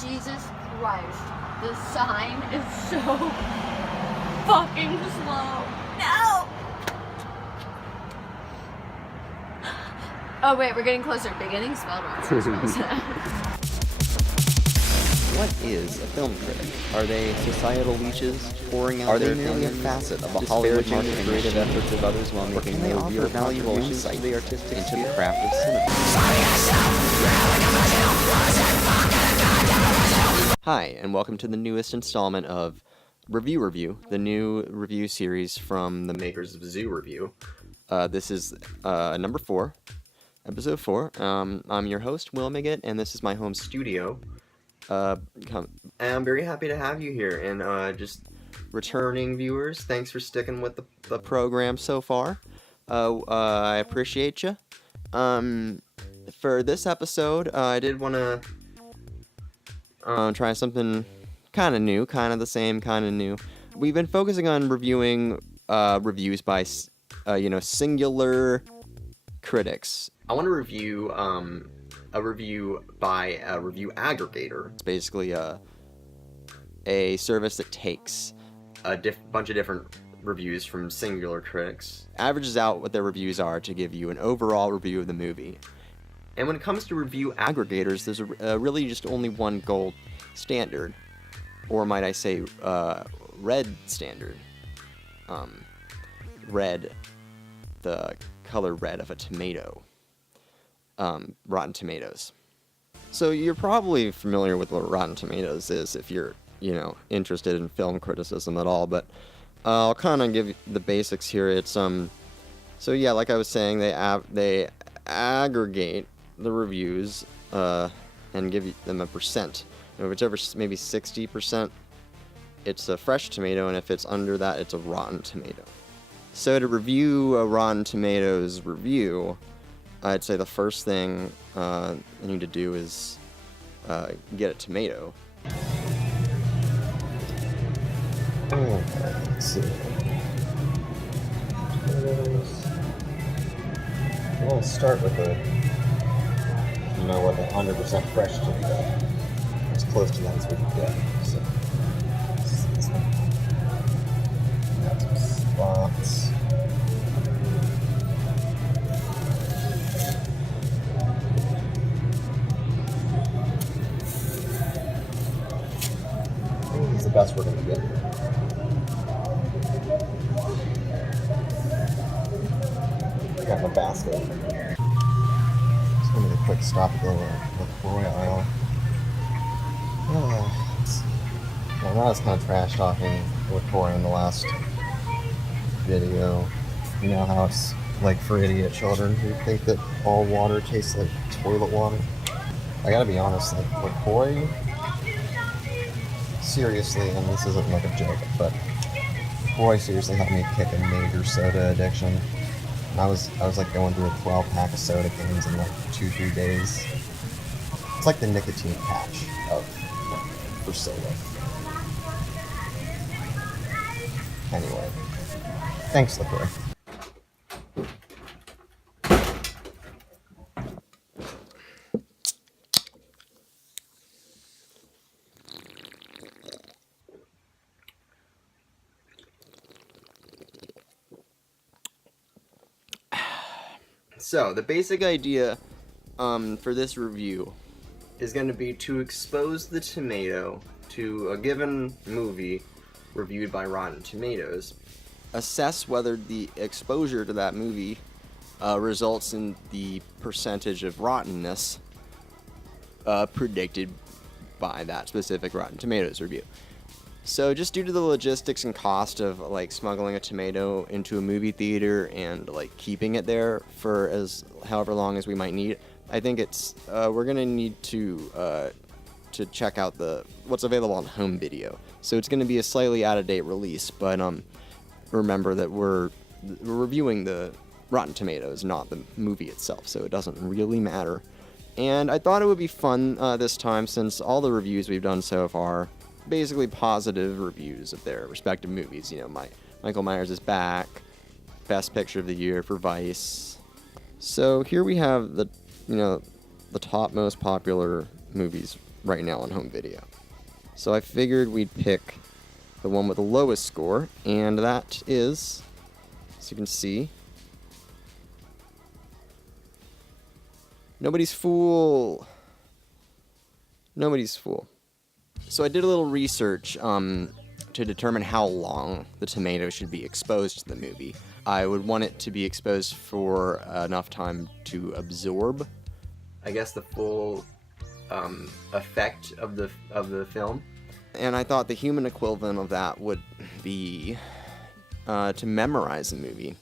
Jesus Christ. The sign is so fucking slow. No! Oh wait, we're getting closer. Beginning spelled wrong. What is a film critic? Are they societal leeches pouring out their opinions? Are they merely a facet of the Hollywood marketing creative efforts of others while making they offer valuable insight into the artistic into the craft of cinema? Hi, and welcome to the newest installment of Review, the new review series from the makers of Zoo Review. This is number 4, episode 4. I'm your host, Will Miggett, and this is my home studio. I'm very happy to have you here, and just returning viewers, thanks for sticking with the program so far. I appreciate you. For this episode, I did want to try something kind of new, kind of the same, kind of new. We've been focusing on reviewing reviews by, singular critics. I want to review a review by a review aggregator. It's basically a service that takes a bunch of different reviews from singular critics, averages out what their reviews are to give you an overall review of the movie. And when it comes to review aggregators, there's really just only one gold standard, or might I say, red standard. Red, the color red of a tomato. Rotten Tomatoes. So you're probably familiar with what Rotten Tomatoes is if you're, interested in film criticism at all, but I'll kind of give you the basics here. It's so yeah, like I was saying, they aggregate the reviews and give them a percent. Whichever, maybe 60%, it's a fresh tomato, and if it's under that, it's a rotten tomato. So to review a Rotten Tomatoes review, I'd say the first thing I need to do is get a tomato. Let's see. We'll start with the 100% fresh tomato. As close to that as we can get. So, this one. Got some spots. This is the best we're going to get. I got my basket. Just going to make a quick stop at the LaCroix aisle. Well, I was kind of trash talking LaCroix in the last video. You know how it's like for idiot children who think that all water tastes like toilet water. I gotta be honest, like LaCroix, seriously, and this isn't like a joke, but LaCroix seriously helped me kick a major soda addiction. And I was like going through a 12-pack of soda cans in like 2-3 days. It's like the nicotine patch for soda. Anyway, thanks, LaCroix. So, the basic idea for this review is going to be to expose the tomato to a given movie reviewed by Rotten Tomatoes, assess whether the exposure to that movie results in the percentage of rottenness predicted by that specific Rotten Tomatoes review. So just due to the logistics and cost of like smuggling a tomato into a movie theater and like keeping it there for however long as we might need, I think it's we're gonna need to check out what's available on home video. So it's gonna be a slightly out of date release, but remember that we're reviewing the Rotten Tomatoes, not the movie itself, so it doesn't really matter. And I thought it would be fun this time, since all the reviews we've done so far basically positive reviews of their respective movies. Michael Myers is back, Best Picture of the Year for Vice. So here we have the top most popular movies right now on home video. So I figured we'd pick the one with the lowest score, and that is, as you can see, Nobody's Fool. Nobody's Fool. So I did a little research to determine how long the tomato should be exposed to the movie. I would want it to be exposed for enough time to absorb, I guess, the full effect of the film. And I thought the human equivalent of that would be to memorize the movie.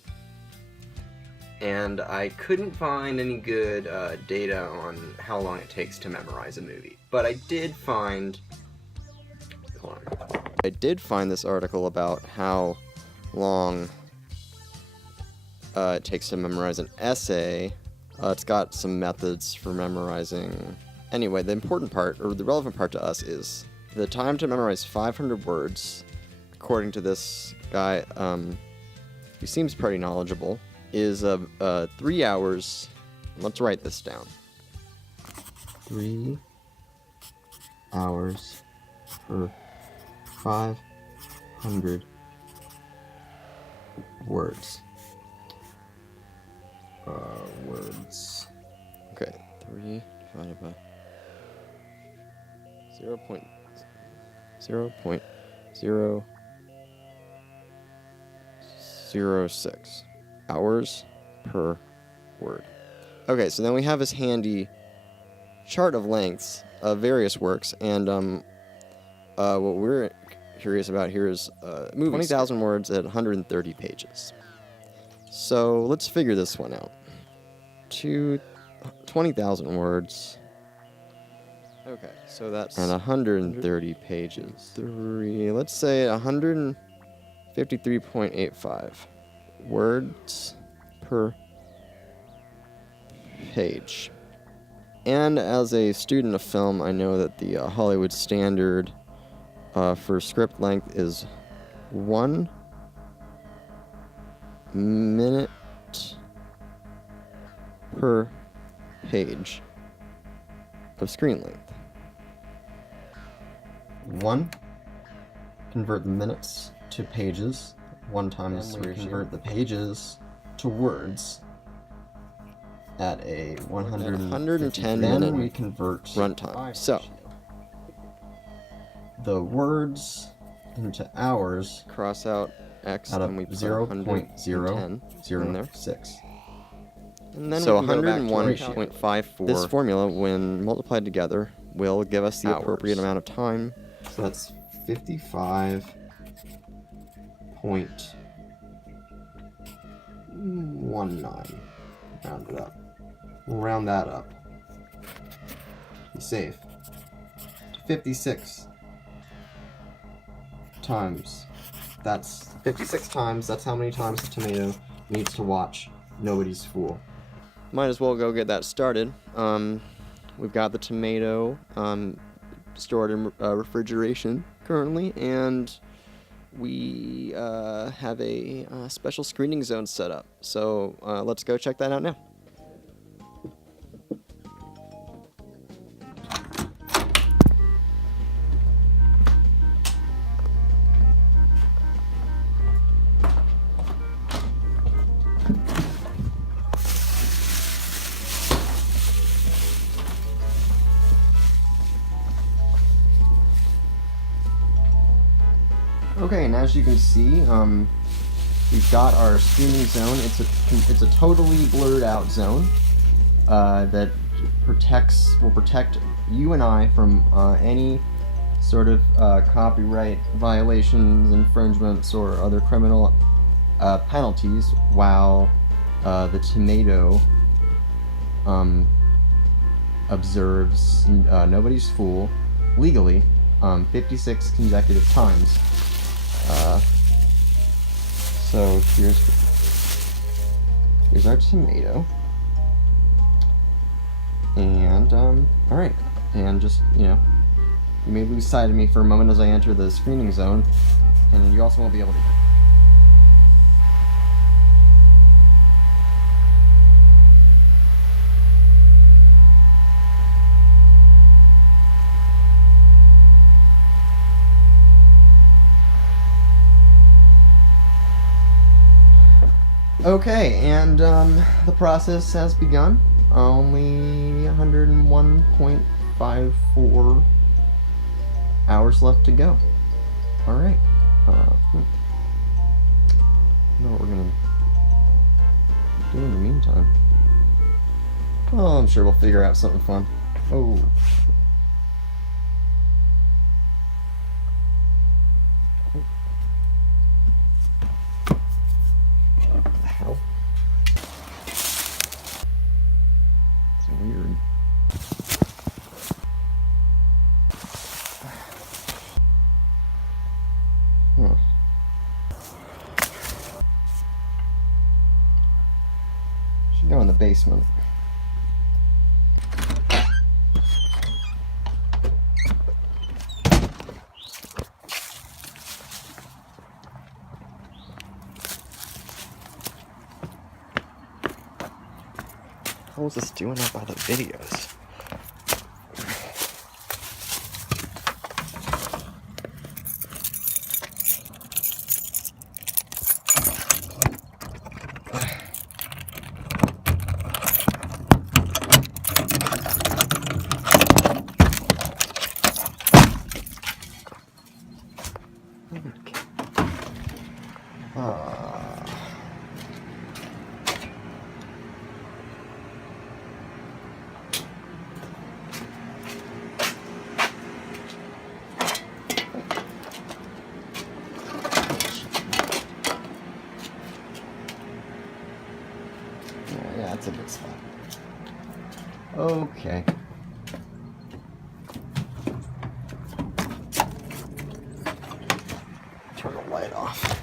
And I couldn't find any good data on how long it takes to memorize a movie. But I did find... Hold on. I did find this article about how long it takes to memorize an essay. It's got some methods for memorizing. Anyway, the important part, or the relevant part to us, is the time to memorize 500 words, according to this guy, who seems pretty knowledgeable, is 3 hours. Let's write this down. 3 hours for 500 words. Words. Okay, 3 divided by 0.006 hours per word. Okay, so then we have this handy chart of lengths of various works, and what we're curious about here is 20,000 words at 130 pages. So let's figure this one out. 20,000 words. Okay, so that's... And 130 pages. Let's say 153.85 words per page. And as a student of film, I know that the Hollywood standard for script length is 1 minute per page of screen length. 1, convert the minutes to pages. 1 times we convert the pages to words at a 110 minute. Then we convert runtime. So the words into hours. Cross out X and we put 0.006. And then so 101.54. This formula, when multiplied together, will give us the appropriate amount of time. So that's 55.19. Round it up. We'll round that up. Be safe. 56 times. That's 56 times. That's how many times the tomato needs to watch Nobody's Fool. Might as well go get that started. We've got the tomato stored in refrigeration currently, and we have a special screening zone set up. So let's go check that out now. Okay, and as you can see, we've got our screening zone. It's a totally blurred out zone that will protect you and I from any sort of copyright violations, infringements, or other criminal penalties, while the tomato observes Nobody's Fool legally 56 consecutive times. So here's our tomato, and alright, and just, you may lose sight of me for a moment as I enter the screening zone, and you also won't be able to. Okay, and the process has begun. Only 101.54 hours left to go. Alright. You know what we're gonna do in the meantime? Oh, I'm sure we'll figure out something fun. Oh. What the hell? It's weird. Huh. Should go in the basement. What was this doing up by the videos? Yeah, that's a good spot. Okay. Turn the light off.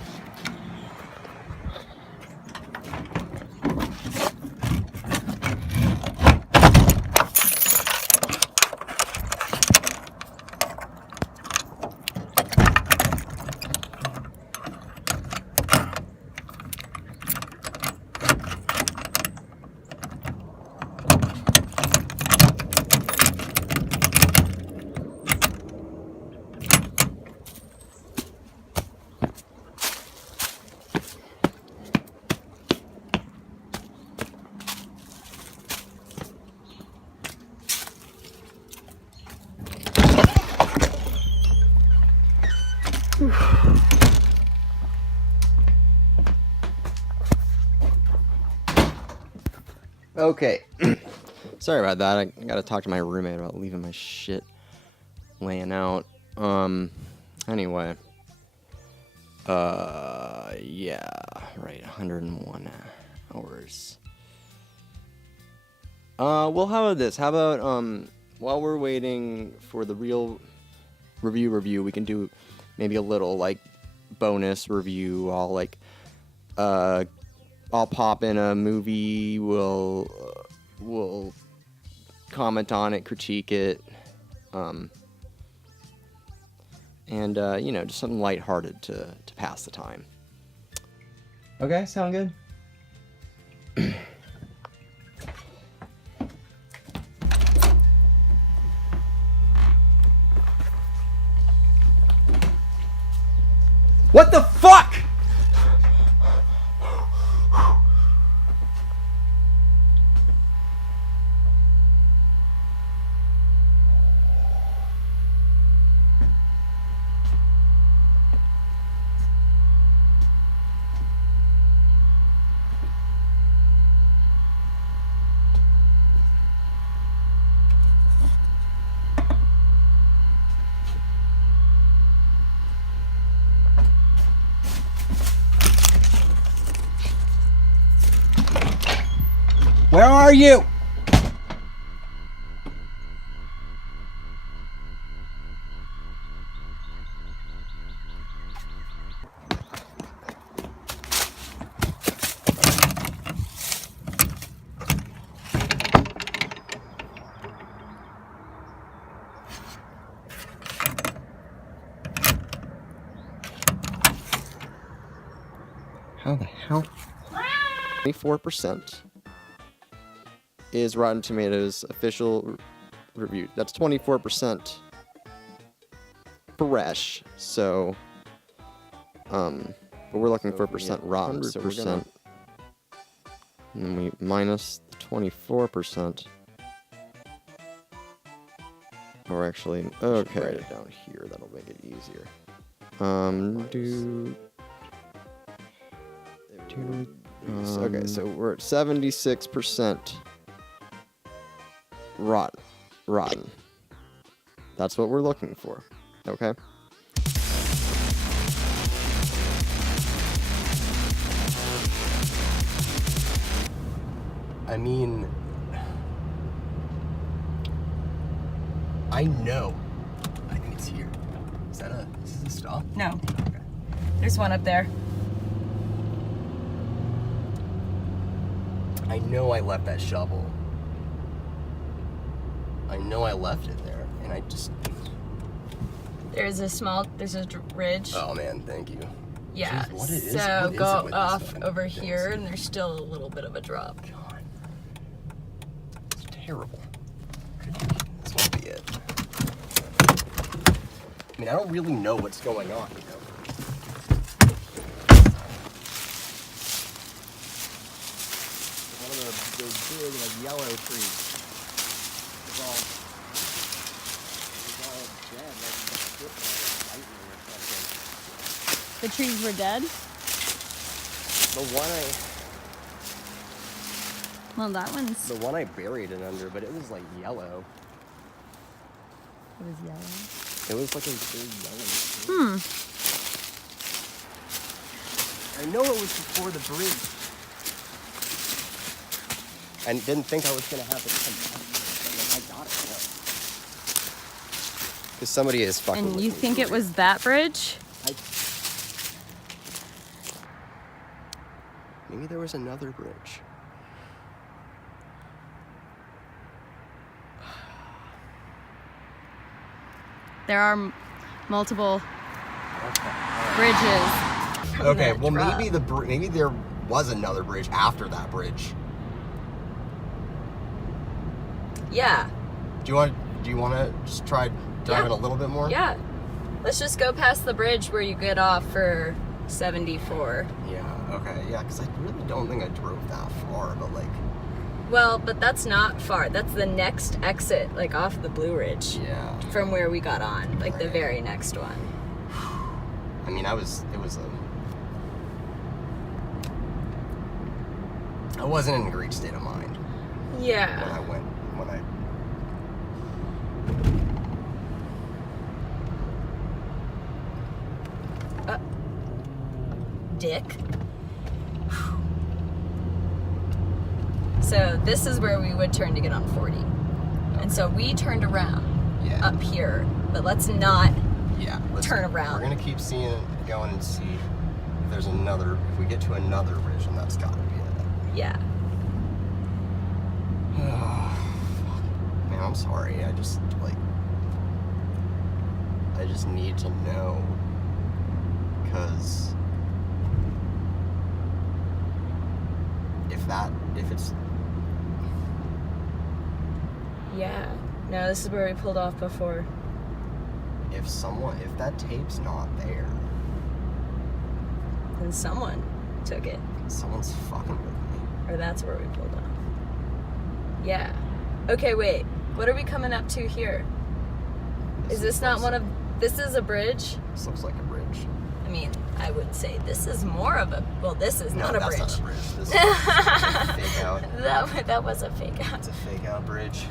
Okay. Sorry about that. I gotta talk to my roommate about leaving my shit laying out. Anyway. Yeah. Right, 101 hours. Well, how about this? How about, while we're waiting for the real review, we can do maybe a little, like, bonus review. I'll pop in a movie, we'll comment on it, critique it, and, you know, just something lighthearted to pass the time. Okay, sound good? What the fuck?! Where are you? How the hell? 24% is Rotten Tomatoes official review. That's 24% fresh. So, but we're looking for percent rotten, so we're gonna And then we minus the 24%. Or actually, okay. Write it down here. That'll make it easier. Okay, so we're at 76% rotten. That's what we're looking for. Okay. I mean, I know. I think it's here. Is this a stop? No. Okay. There's one up there. I know I left that shovel. I know I left it there, and I just... There's a ridge. Oh man, thank you. Yeah, Jeez, what is so it go with these off fucking over things? here, and there's still a little bit of a drop. God. It's terrible. This won't be it. I mean, I don't really know what's going on, you know? One of those big, like, yellow trees. It's all dead, like hit by lightning or something. The trees were dead? The Well, that one's... one I buried it under, but it was like yellow. It was yellow. It was like a big yellow tree. I know it was before the bridge. I didn't think I was gonna have to come back. Like, I got it. Because somebody is fucking. And you think it was that bridge? Maybe there was another bridge. There are multiple bridges. Okay, well maybe there was another bridge after that bridge. Yeah. Do you want to just try driving a little bit more? Yeah. Let's just go past the bridge where you get off for 74. Yeah. Okay. Yeah, because I really don't think I drove that far, but like. Well, but that's not far. That's the next exit, like off the Blue Ridge. Yeah. From where we got on, like the Right. very next one. I mean, I wasn't in a great state of mind when Yeah. I went. Dick. So this is where we would turn to get on 40. And so we turned around up here, but let's not turn around. We're gonna keep going and see if there's another. If we get to another bridge, and that's gotta be it. Yeah. Man, I'm sorry. I just need to know, because if it's. Yeah. No, this is where we pulled off before. If that tape's not there, Then someone took it. someone's fucking with me. Or that's where we pulled off. Yeah. Okay, wait. What are we coming up to here? Is this not one of... This is a bridge? This looks like a bridge. I mean, I would say this is more of a... Well, this is not a that's bridge. not a bridge. This is a fake out. That was a fake out. It's a fake out bridge.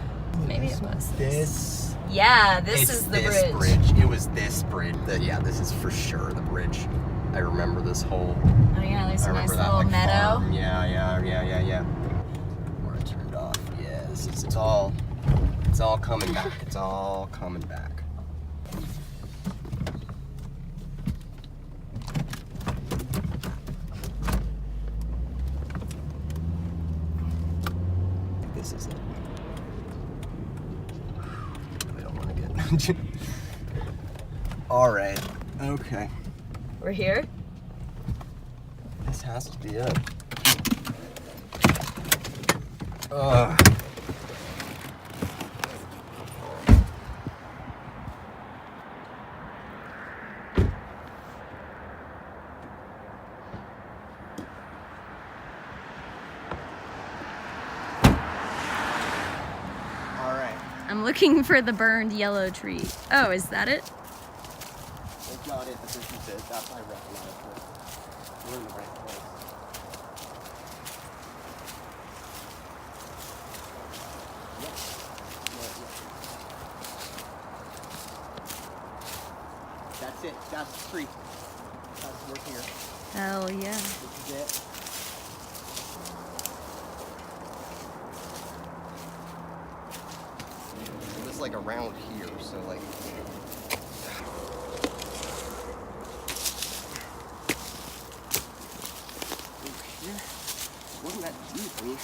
Maybe it was This. Yeah, this It's is the this bridge. It was this bridge. This is for sure the bridge. I remember this whole. Oh yeah, there's I a nice remember that little meadow. farm. Yeah. Where I turned off. Yeah, it's all coming back. It's all coming back. This is it. I don't want to get. All right. Okay. We're here. This has to be it. Ugh. I'm looking for the burned yellow tree. Oh, is that it? That's not it, but this is it. That's what I recognize it. We're in the right place. Yep. That's it. That's the tree. We're here. Hell yeah. This is it. It's like around here, so like. Here. Wasn't that deep, man?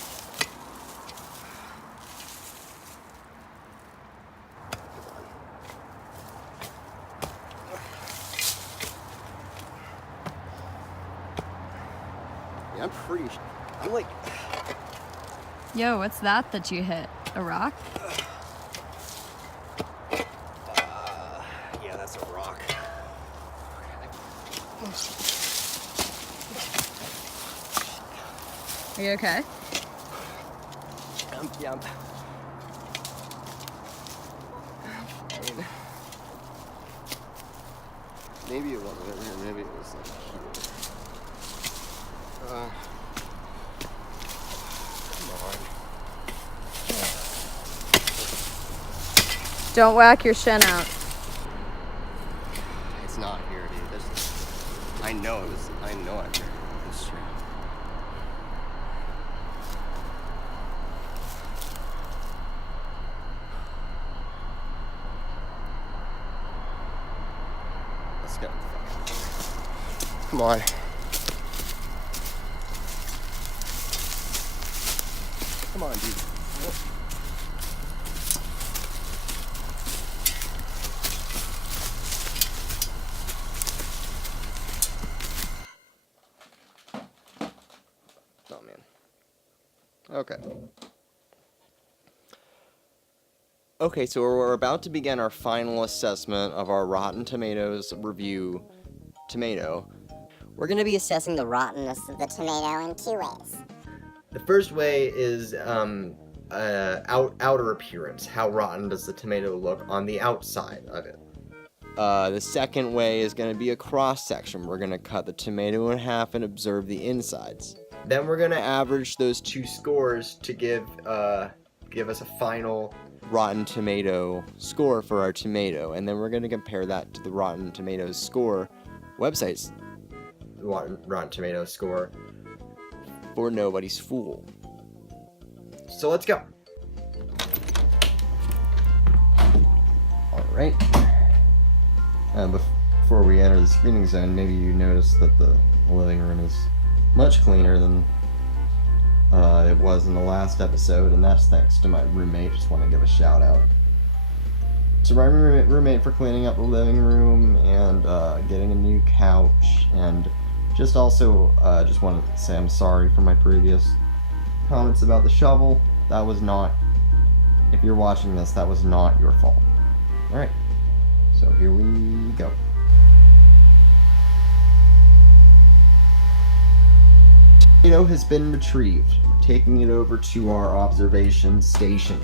Yeah, I'm pretty. I'm like. Yo, what's that you hit? A rock? Yeah, that's a rock. Are you okay? Yeah, maybe it wasn't over here. Maybe it was like here. Come on. Don't whack your shin out. It's not here, dude. I know it was. I know I'm here. It's true. Let's go. Come on. Come on, dude. Oh, man. Okay. Okay, so we're about to begin our final assessment of our Rotten Tomatoes review tomato. We're going to be assessing the rottenness of the tomato in two ways. The first way is outer appearance. How rotten does the tomato look on the outside of it? The second way is going to be a cross section. We're going to cut the tomato in half and observe the insides. Then we're going to average those two scores to give us a final Rotten Tomato score for our tomato, and then we're going to compare that to the Rotten Tomatoes score website's Rotten Tomatoes score for Nobody's Fool. So let's go. Alright. Before we enter the screening zone, maybe you noticed that the living room is much cleaner than it was in the last episode, and that's thanks to my roommate. Just want to give a shout out to my roommate for cleaning up the living room and getting a new couch, and just also just wanted to say I'm sorry for my previous comments about the shovel. That was not, if you're watching this, that was not your fault. Alright, so here we go. Tomato has been retrieved. We're taking it over to our observation station.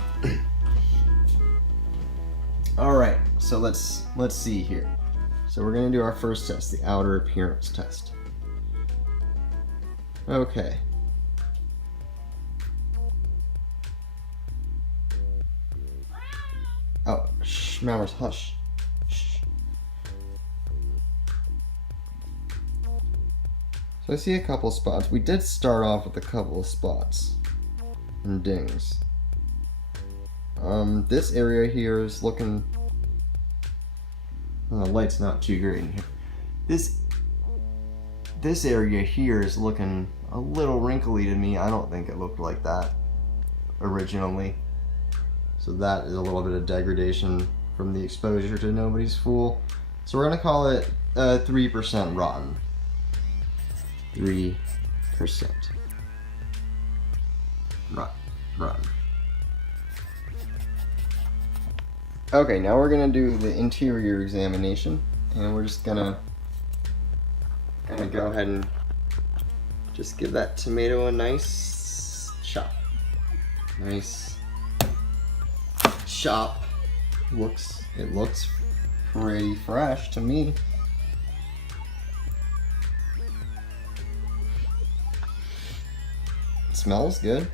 Alright, so let's see here. So we're going to do our first test, the outer appearance test. Okay. Oh, shh, Mammers, hush. Shh. So I see a couple spots. We did start off with a couple of spots and dings. This area here is looking... Oh, the light's not too great in here. This area here is looking a little wrinkly to me. I don't think it looked like that originally. So that is a little bit of degradation from the exposure to Nobody's Fool. So we're gonna call it 3% rotten. 3% rotten. Okay, now we're gonna do the interior examination, and we're just gonna go ahead and just give that tomato a nice chop. Nice chop. It looks pretty fresh to me. It smells good.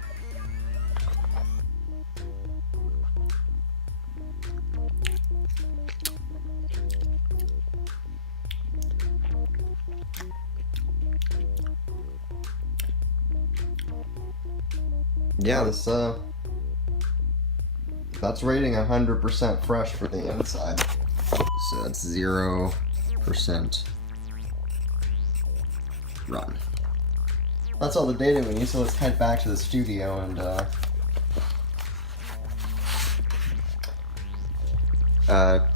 Yeah, that's rating 100% fresh for the inside. So that's 0% rotten. That's all the data we need, so let's head back to the studio and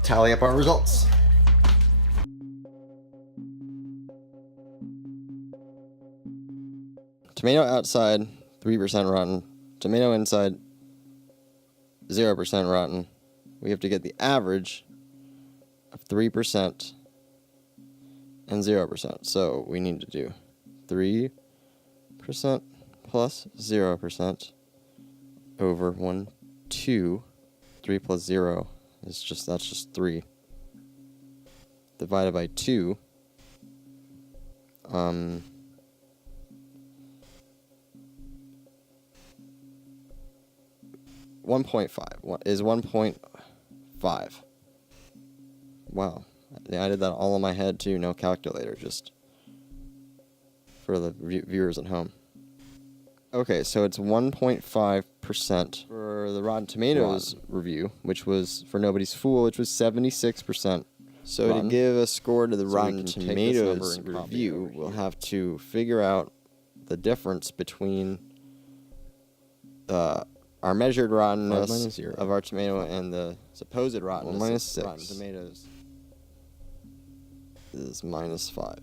tally up our results. Tomato outside, 3% rotten. Tomato inside, 0% rotten. We have to get the average of 3% and 0%. So we need to do 3% plus 0% over 1, 2. 3 plus 0 is that's just 3. Divided by 2. 1.5 is 1.5. Wow. I did that all in my head too, no calculator, just for the viewers at home. Okay, so it's 1.5% for the Rotten Tomatoes review, which was, for Nobody's Fool, which was 76%. So rotten. To give a score to the Rotten Tomatoes review, we'll have to figure out the difference between our measured rottenness of our tomato and the supposed rottenness of Rotten Tomatoes is -5.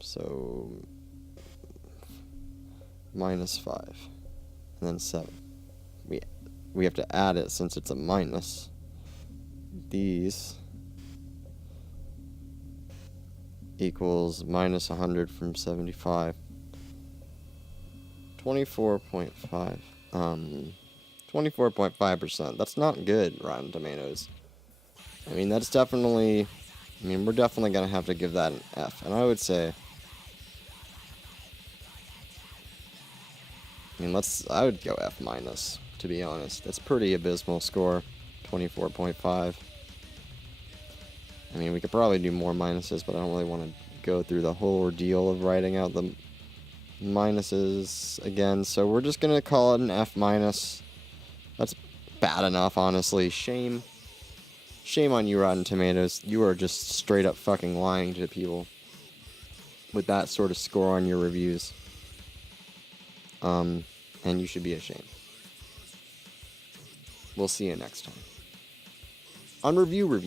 So -5 and then 7. We have to add it since it's a minus. These equals -100 from 75. 24.5. 24.5%. That's not good, Rotten Tomatoes. I mean, that's definitely... I mean, we're definitely going to have to give that an F. And I would say... I mean, I would go F-, to be honest. That's pretty abysmal score. 24.5. I mean, we could probably do more minuses, but I don't really want to go through the whole ordeal of writing out the minuses again, so we're just gonna call it an F-. That's bad enough, honestly. Shame on you, Rotten Tomatoes. You are just straight up fucking lying to people with that sort of score on your reviews. And you should be ashamed. We'll see you next time on Review.